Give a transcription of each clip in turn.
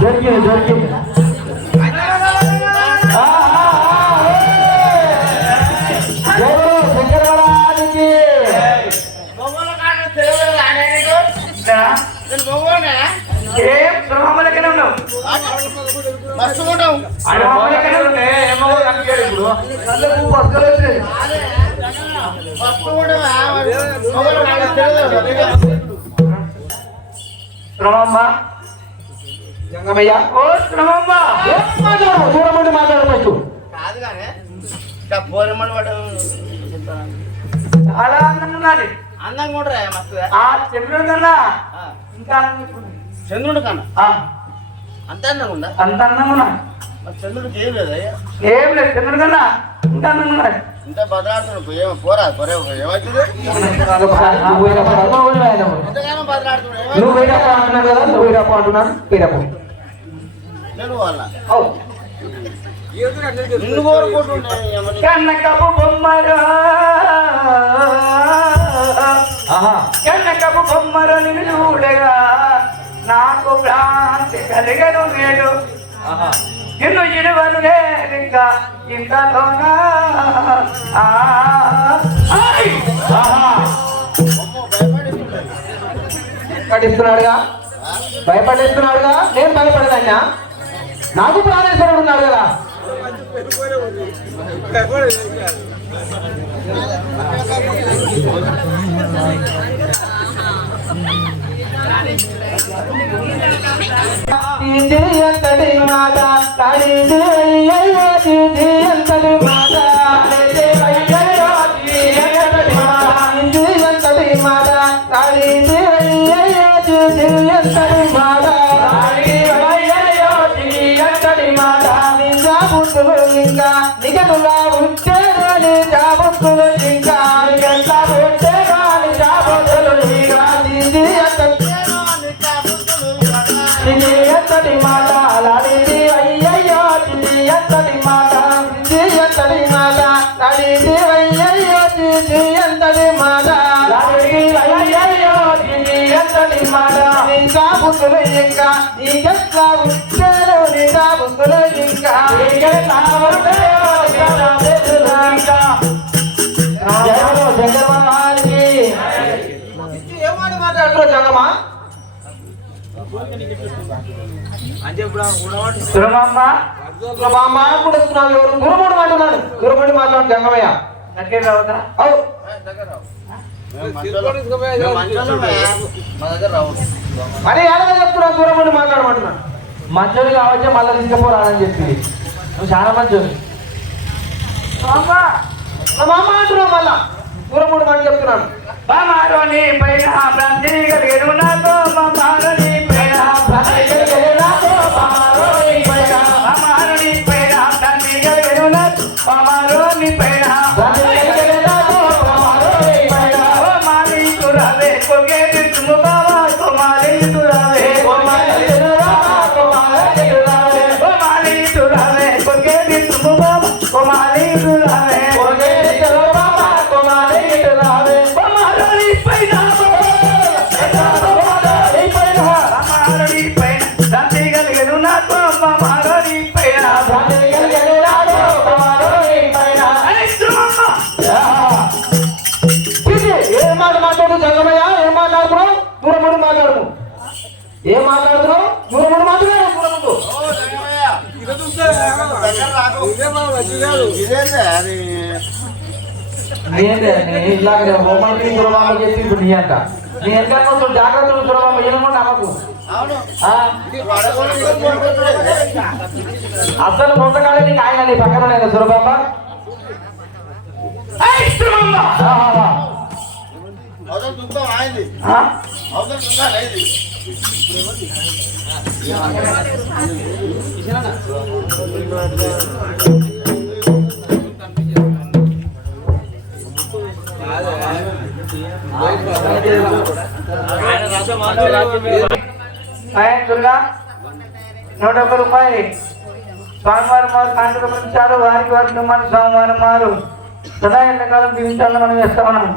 దొరికింది దొరికింది. శంకరవరానికి ఏం శ్రమలకనే ఉన్నావు. శ్రమమ్మ జంగమయ్య ఓ శ్రమమ్మ మాట్లాడు దూరం ఉండి మాట్లాడవచ్చు కాదు కానీ చాలా అందంగా ఉన్నది. అందంగా ఉండరా ఆ చంద్రుడు కన్నా ఇంకా చంద్రుడు కన్నా అంత అందంగా ఉందా? అంత అందంగా ఉన్నా. చంద్రుడికి ఏం లేదు ఏం లేదు చంద్రుడు కన్నా ఇంకా అందంగా ఉన్నది. ఇంత బదలాడుతున్నాడు పోరా ఏమవుతుంది? నువ్వు వేడప్ప అంటున్నావు కదా, నువ్వు వేడప్ప అంటున్నాను వేడప్ప నేను వాళ్ళ కన్నకపు బొమ్మరా కన్నకపు బొమ్మరు నిన్ను చూడగా నాకు భ్రాంతి కలిగను నేడు నిన్ను ఇడువను లేదు ఇంకా ఇంతలోనా భయపడిస్తున్నాడుగా భయపడిస్తున్నాడుగా నేను భయపడదన్నా నాకు ప్రాణేశ్వరుడు ఉన్నాడు కదా. ఎంతటి మాట ఎంతటి మాట ఎంతటి మాట ఇంకా నిగనులా ఉంటేనే నీ జాబులు ఇంకా నిగంతా ఉంటేగా నీ జాబులు ఇంకా ఎంతటి మాట లాడింది అయ్యయ్యో ఎంతటి మాట ఎంతటి మాట లాడింది అయ్యయ్యో ఎంతటి మాట అయ్యయ్యో ఎంతటి మాట నీ జాబులు ఇంకా నీకెట్లా ఉంటేను నీ జాబులు ఇంకా ఏమని మాట్లాడుతున్నావు జగమా? గురుముడు మాట్లాడు గురుముడి మాట్లాడు జంగమయ్య దగ్గర రావద్దా? మరి ఎలాగ చెప్తున్నావు గురుముడి మాట్లాడమంటున్నాను. మంచోడు కావచ్చే మళ్ళీ తీసుకుపోరాదని చెప్పింది. నువ్వు చాలా మంచోడు మా అమ్మ అంటున్నావు మళ్ళా గురుముడు అని చెప్తున్నాను. మారోని పైన భ్రాంతి కలిగేడు నాతో మారోని పైన భ్రాంతి కలిగేడు నాతో మారోని పైన మారోని పైన భ్రాంతి కలిగేడు నాతో మారోని పైన భ్రాంతి కలిగేడు నాతో మారోని పైన మాలి తురావే కొగేది తుము బావా కొమాలి తురావే కొమాలి తురావా కొమాలి తురావే కొమాలి తురావే కొగేది తుము బావా కొమాలి తురావే కొగేది తురావా కొమాలి తురావే ఏం మాట మాట్లాడు జంగమయ్య? ఏం మాట్లాడుతున్నావు? దూరముడు మాట్లాడు. ఏం మాట్లాడుతున్నావు? దూరముడు మాట్లాడు. ఇలాగే రొమాంటిక్ సురభామ చెప్పి ఇప్పుడు నీ అంట నీ ఎంత జాగ్రత్తలు సురభామ ఏమన్నా నమ్మకు. అసలు పొందగానే నీకు ఆయన నీ పక్కన లేదు సురభామ. దుర్గా 101 రూపాయలు స్వామివారం వారు కాంతించారు. వారికి వారి కుటుంబాన్ని సోమవారం వారు సదా ఎంతకాలం జీవించాలని మనం చేస్తా ఉన్నాం.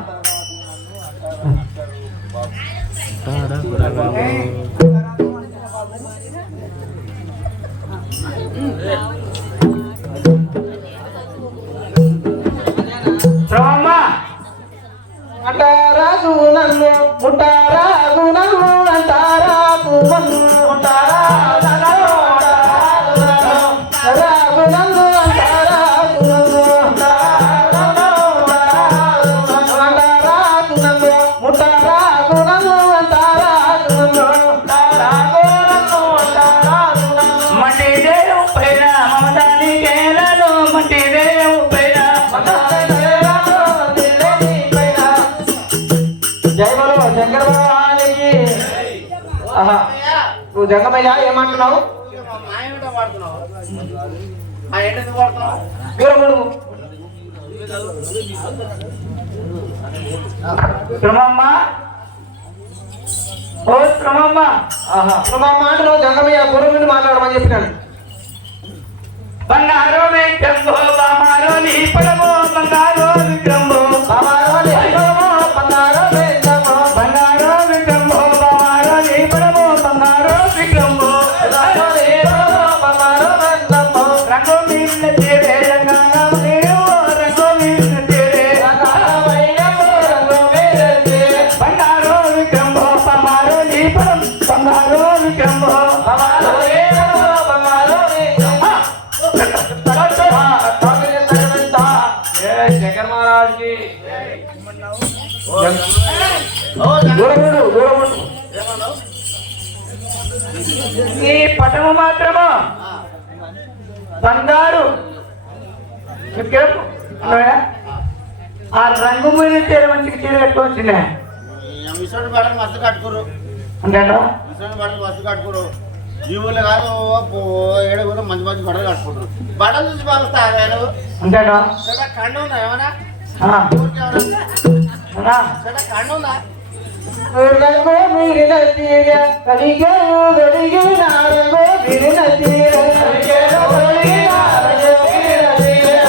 ఆహా నువ్వు జంగమయ్య ఏమంటున్నావు? శ్రమమ్మ ఓ శ్రమమ్మ శ్రమమ్మ అంటున్నావు జంగమయ్య దూరం నుండి మాట్లాడమని చెప్పినాను. బంగారో విక్రమో బామారో నీ పడమో బంగారో విక్రమో బామారో నీ పడమో బంగారో విక్రమో బంగారో విక్రమో బామారో నీ పడమో బంగారో విక్రమో బంగారో విక్రమో రంగో మీన తేరే రంగానమయ్యో రంగో మీన తేరే రంగో మీన తేరే బంగారో విక్రమో బామారో నీ పడమో బంగారో విక్రమో బామారో బంగారో విక్రమో శంకర్ మహారాజ్ కి ఈ పటము మాత్రము బంగారు విక్రమ్ ఆ రంగు మీద చీర మంచిగా చీర కట్టుకొచ్చిందే మిషన్ బట్టలు మస్తు కట్టుకోరు అంటాడు. మిషన్ బట్టలు మస్తు కట్టుకోరు ఈ ఊళ్ళో కాదు ఏడు కూడా మంచి మంచి బట్టలు కట్టుకుంటారు. బట్టలు చూసి బాగుస్తాను అంటాడు. కండు ఉందా ఏమన్నా కండు ఉందా రంగో మీరిన తీర కలిగే గడిగే నారంగో మీరిన తీర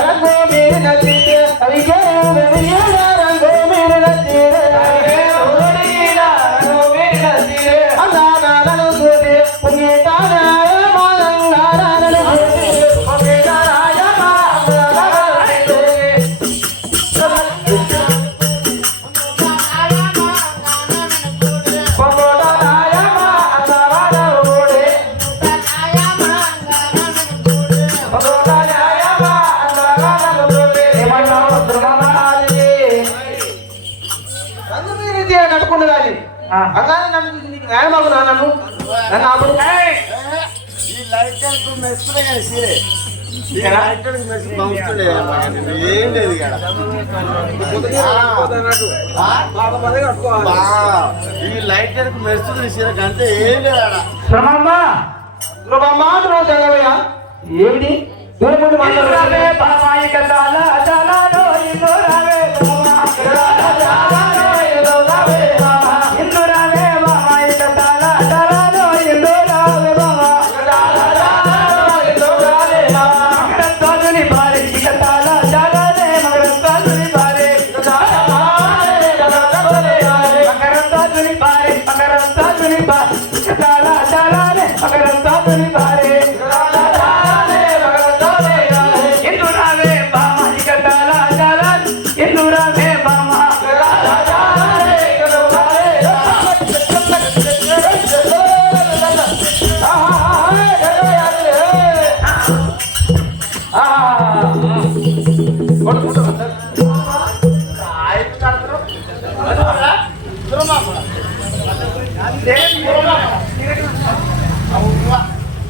రంగో మీరిన తీర కలిగే గడిగే నారంగో మీరిన తీర రంగో మీరిన తీర అన్నానాలను చూసి పుణ్యతానాయ మానంగారాలను చూసి పుణ్యతానాయ మానంగారాలను చూసి కట్టుకున్నదాన్ని అలానే నన్ను న్యాయమాగు నన్ను అప్పుడు ఈ లైట్ మెస్తులే కానీ సీరే ఈ లైట్ మెస్ పంపుతుండే ఏం లేదు ఇక్కడ ఈ లైట్ మెస్తుంది సీర కంటే ఏం లేదు ఆడ శ్రమమ్మ మాట్లాడు జంగమయ్య ఏమిటి దూరం నుండి మాట్లాడాలి బాబాయి కదాల అదాలలో ఇల్లు రావే బాబా ఇల్లు రావే బాబాయి కదాల అదాలలో ఇల్లు రావే బాబా మగరత్వాదుని భారీ కదాల అదాలనే మగరత్వాదుని భారీ మగరత్వాదుని భారీ మగరత్వాదుని భారీ కదాల అదాలనే మగరత్వాదుని భారీ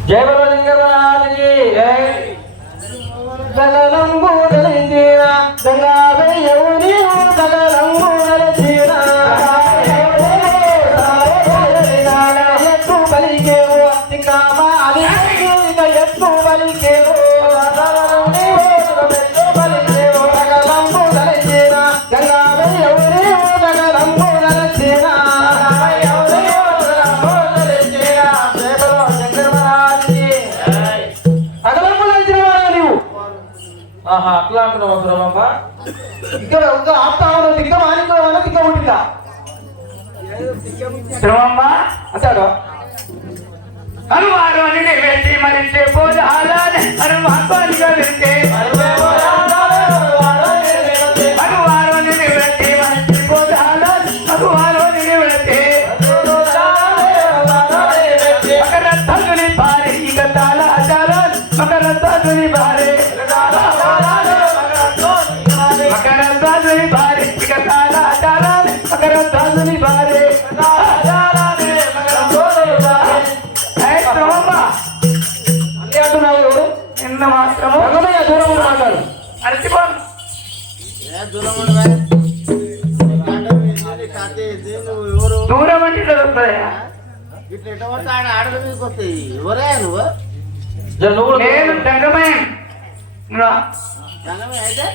జయ బలలింగరాజుకి గగనంబు గలించిన గంగావే యౌని గగనంబు గలించిన ఎత్తు బలికేవు కామ అది ఎత్తు బలికేవు బలికేవు గగనంబు గలించిన గంగావే యౌని గగనంబు గలించిన అట్లా అంటున్నావు సురమమ్మ ఇక్కడ ఇంకా ఆప్తావనం దిక్క మానిపోవాలా దిక్క ఉంటుందా శ్రమమ్మ అంటాడు అనువారు అని వెళ్తే మరించే పోదాలని అనుమానిగా వెళ్తే అనువారు అని వెళ్తే మరించే పోదాలని అనువారు అని వెళ్తే మకరత్తుని భారీ ఇక తాళ అదాలని మకరత్తుని భారీ మకరత్తుని భారీ ఇక తాళ అదాలని మకరత్తుని భారీ నిన్న మాత్రము దూరం మాట్లాడు అరచిపోను ఎవరు దూరం అంటే వస్తుందయ్యా ఇట్లా ఎటువంటి ఆడల మీదకి వస్తాయి ఎవరే నువ్వు నువ్వు నేను జగమే జనమే అయితే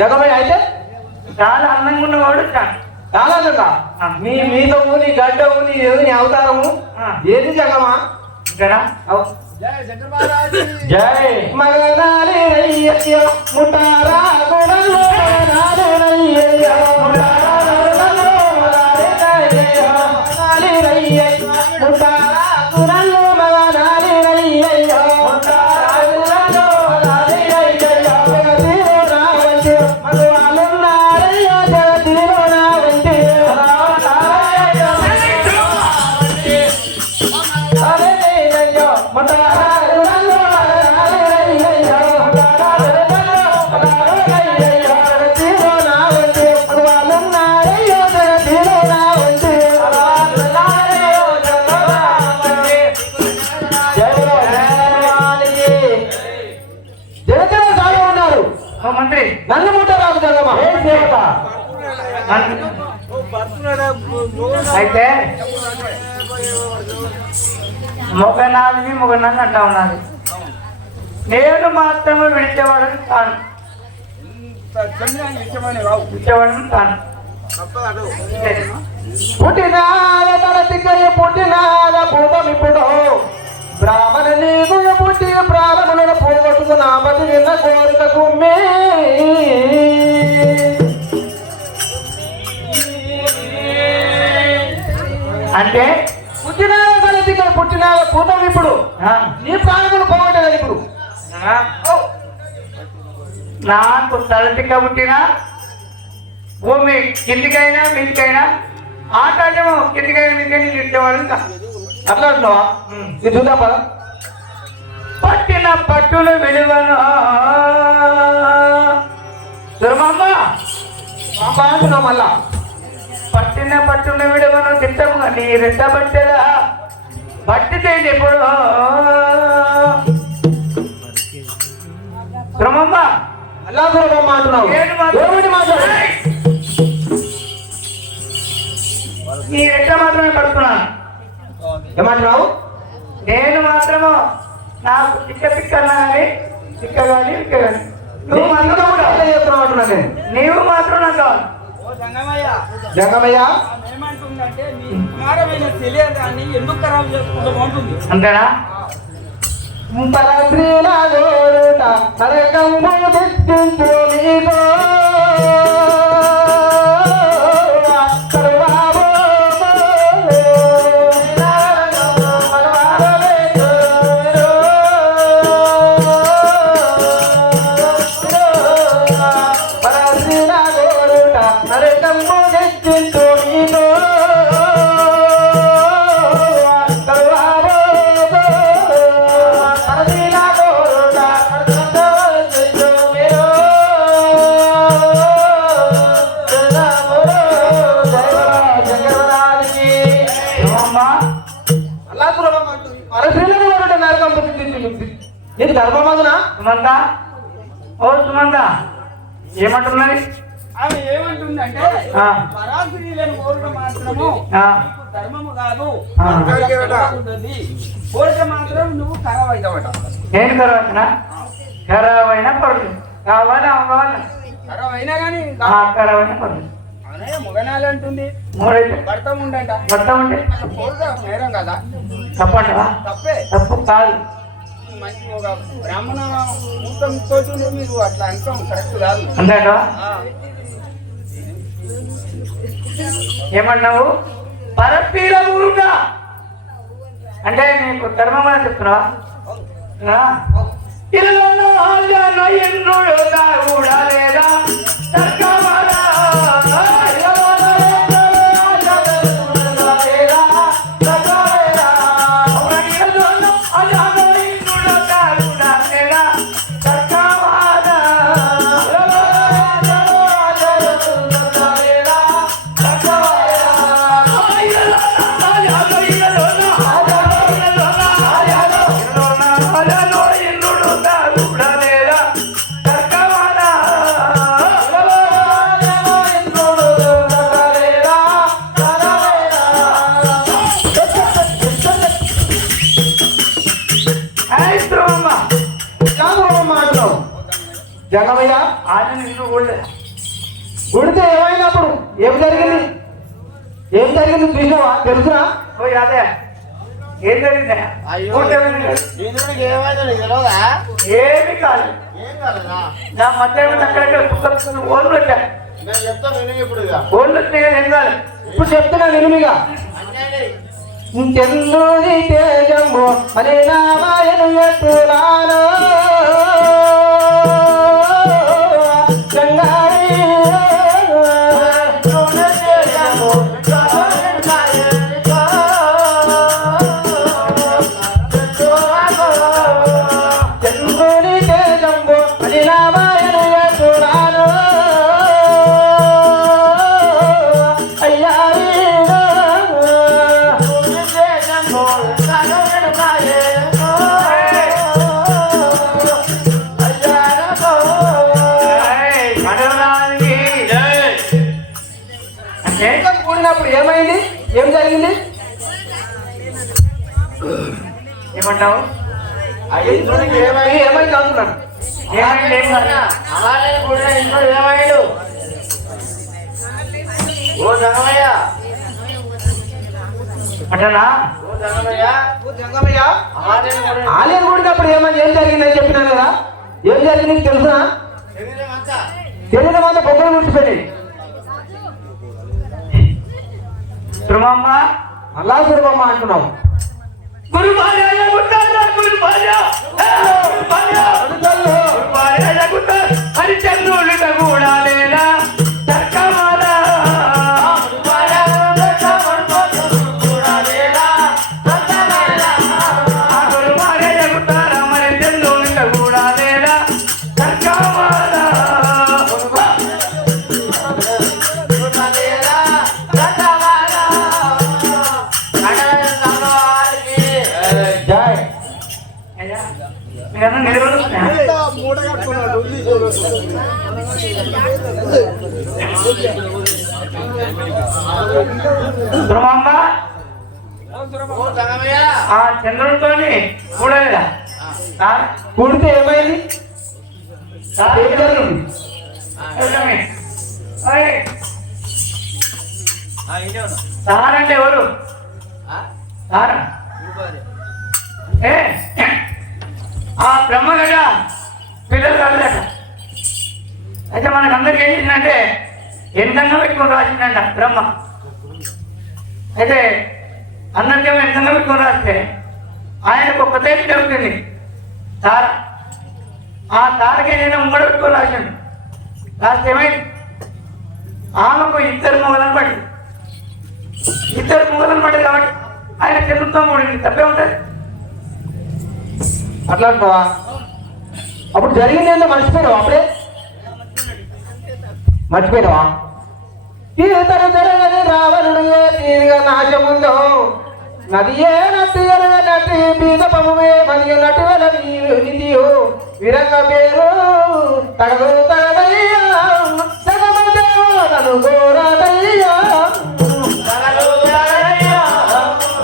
జగమయ్య అయితే చాలా అందంగా ఉన్నవాడు చాలా జగ నీ మీదము నీ గడ్డము నీ ఏది నీ అవతారము ఏది జగమా ఇక్కడ జయ శంకర్ మహారాజ్ జై మగనాలి రయ్య ముటారా గుణలో మగనాలి రయ్య ముటారా గుణలో మగనాలి రయ్య ముటారా గుణలో మగనాలి రయ్య ముటారా గుణలో మగనాలి రయ్య జగతిలో రావంటి మగవాళ్ళున్నారయ్య జగతిలో రావంటి మంత్రి నన్ను ముట్టరాదు జగమ్మ దేవత అయితే మొగనాథిని మొగనాథి అంటా ఉన్నది నేను మాత్రమే విడిచేవాడని కాను విడిచేవాడని కాను పుట్టినాల తలతికయ్య పుట్టినాల భూతమిప్పుడు బ్రాహ్మణ నీకు పుట్టి ప్రారంభులను పోగొట్టుకున్న బతి నిన్న కోరిక కుమ్మే అంటే పుట్టినాల తలతికయ్య పుట్టినాల భూతమిప్పుడు నీ ప్రాణములు పోగొట్టలేదు ఇప్పుడు నాకు తలతిక్క పుట్టిన భూమి కిందికైనా మీదికైనా ఆకాశము కిందికైనా మీదికైనా ఇచ్చేవాళ్ళని కాదు అట్లా అంటున్నావా ఇది చూద్దాం పద పట్టిన పట్టులు విలువను దుర్మమ్మ అంటున్నావు మళ్ళా పట్టిన పట్టుల విలువను తిట్టము నీ రెట్ట పట్టేదా పట్టితే ఎప్పుడు దుర్మమ్మ అల్లా దూరమ్మ అంటున్నావు దేవుడి మాట్లాడు నీ రెట్ట మాత్రమే పడుతున్నాను ఏమంటున్నావు నేను మాత్రము నాకు తిక్క తిక్క అన్నా కానీ తిక్క కానీ తిక్క కానీ నువ్వు మాత్రం కూడా చెప్తున్నావు అంటున్నా నేను నీవు మాత్రం నాకు కావాలి జంగమయ్య ఏమంటుందంటే మీ కుమారమైన తెలియదాన్ని ఎందుకు ఖరాబ్ చేసుకుంటూ ఉంటుంది అంతేనా పరశ్రీల గోరుట నరకంబు దిక్కించు నీకో నీకు ధర్మమగునా సుమంత ఓ సుమంత ఏమంటున్నది ఆమె ఏమంటుందంటే పరాశ్రీలను కోరిక మాత్రము ధర్మము కాదు ఉంటుంది కోరిక మాత్రం నువ్వు ఖరాబ్ అవుతావట నేను కరవచ్చునా ఖరాబైనా పర్లేదు కావాలి అవ్వాలి ఖరాబ్ అయినా కానీ ఖరాబైనా పర్లేదు అవునే మొగనాలు అంటుంది మూడైతే భర్త ఉండంట మొత్తం ఉంటే కోరిక నేరం కదా తప్పంటవా తప్పే తప్పు కాదు మంచి ఒక బ్రాహ్మణ మూతం తోటి మీరు అట్లా అంటాం కరెక్ట్ కాదు అంతేగా ఏమన్నావు పరపీల ఊరుగా అంటే నీకు ధర్మం అని చెప్తున్నావా ఇల్లు ఎన్నుడు కూడా లేదా జంగమయ్య ఆయన నిన్ను కూడా గుడితే ఏమైనప్పుడు ఏం జరిగింది చూసినావా తెలుసునా? పోయి అదే ఏం జరిగిందా? అయ్యో ఊరికే ఏమైంది? ఇంద్రుడికి ఏమైందో నీకు తెలియదా? ఏమి కాదు. ఏం కాలేదా? నా మధ్యాహ్నం అక్కడ ఓన్లు వచ్చాయి. నేను చెప్తాను విను ఇప్పుడు ఇక. ఓన్లు వచ్చినాయి కదా, ఏం కాదు. ఇప్పుడు చెప్తున్నా వినుమిగా. అన్యాయం. చంద్రుడి తేజము అనే నామాయను ఎత్తులాను చంద్రుడి తేజము అని నామాయను ఎత్తులాను అయ్యా కూడినప్పుడు ఏమైంది? ఏం జరిగింది? ఏమంటావు? ఆ ఇంద్రుడికి ఏమైంది? ఏమైంది అంటున్నాను. ఏమైంది? ఏం కాదు. అలానే కూడా ఇంట్లో ఏమైండు? ఓ జంగమయ్య, అంటనా? ఓ జంగమయ్య, జంగమయ్య అలానే కూడా ఆలయం కూడినప్పుడు ఏం జరిగిందని చెప్పినాను కదా. ఏం జరిగింది తెలుసునా? శరీరం అంతా తెలియదు మాత్రం బొమ్మలు ముడిచిపోయి ధ్రువమ్మ అల్లా సురభమ్మ అంటున్నావు. గురు భార్య గురు భార్య హరిచంద్రుడు కూడా లేదా తర్కమాల గురు భార్య జగుతార మరి చంద్రుడు కూడా లేదా తర్కమాల జై మీరన్నా నిలబడుతున్నా మూట కట్టుకున్నాడు. ధ్రువమ్మ ఓ జంగమయ్య, ఆ చంద్రుడితోని కూడలేదా? కూడితే ఏమైంది? ఏం జరిగింది? సార్ అంటే ఎవరు? సారా ఏ ఆ బ్రహ్మ కదా పిల్లలు కాదులట. అయితే మనకందరికి ఏం చేసిందంటే ఎంతంగా పెట్టుకొని రాసిందంట బ్రహ్మ. అయితే అందరికేమో ఎంతంగా పెట్టుకొని రాస్తే ఆయనకు ఒక తేలి జరుగుతుంది తార. ఆ తారకే నేను ఉమ్మడి పెట్టుకొని రాసిండు. రాస్తే ఏమైంది? ఆమెకు ఇద్దరు మొగలను పడి కాబట్టి ఆయన చంద్రుతో మూడింది. తప్పే ఉంటుంది. అట్లా అంటావా? అప్పుడు జరిగింది ఏంటో మర్చిపోయినావా? అప్పుడే మర్చిపోయినావా? తీతరు జరగని రావణుడు తీరుగా నాశముందో నదియే నటి నటి బీజపమే మరియు నటువల నిధియో విరంగ పేరు తగదు తగదయ్యా జగమదేవో నన్ను గోరదయ్యా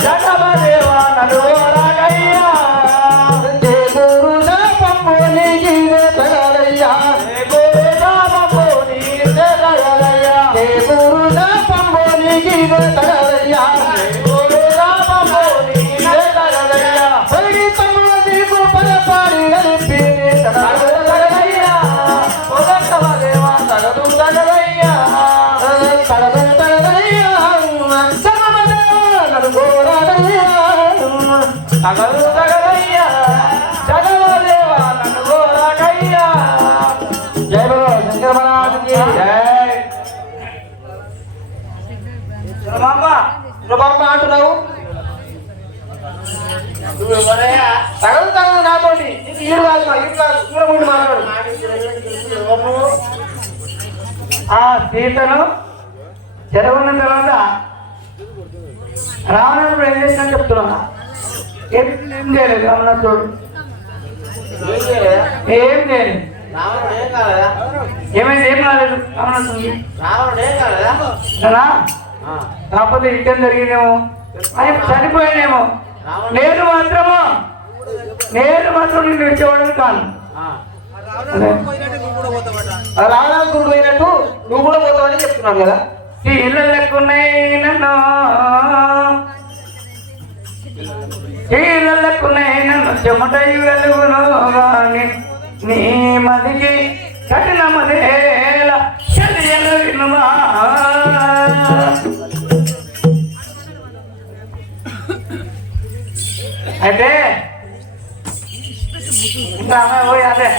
జగమదేవా నన్ను గోరదయ్యా జై బలో శంకర మహారాజుకి జై. సురభమ్మ అంటున్నావు. నువ్వు ఎవరయ్యా? తగదు తగదు నాతోటి. ఇది ఈడు కాదు దూరం ఉండి మాట్లాడు. ఎవరు నువ్వు? ఆ సీతను చెరగొన్న తర్వాత రావణుడు ఏం చేసినా చెప్తున్నా. ఏం చేయలేదు రావణుడు. ఏం చేయలేదా? ఏం చేయలేదు. రావణుడు ఏం కాలేదా? ఏమైంది? ఏం కాలేదు రావణుడు. రావణుడు ఏం కాలేదా? కాకపోతే యుద్ధం జరిగిందేమో, ఆయన చనిపోయానేమో. నేను మాత్రం నిన్ను విడిచేవాడని కాను. రావణాసు గురుడు పోయినట్టు నువ్వు కూడా పోతావని చెప్తున్నాను కదా. చీలకునైనను చెమటై వెలుగును గాని నీ మదికి కఠినమదేల చదియను వినుమా. అయితే ఇంకా పోయాదే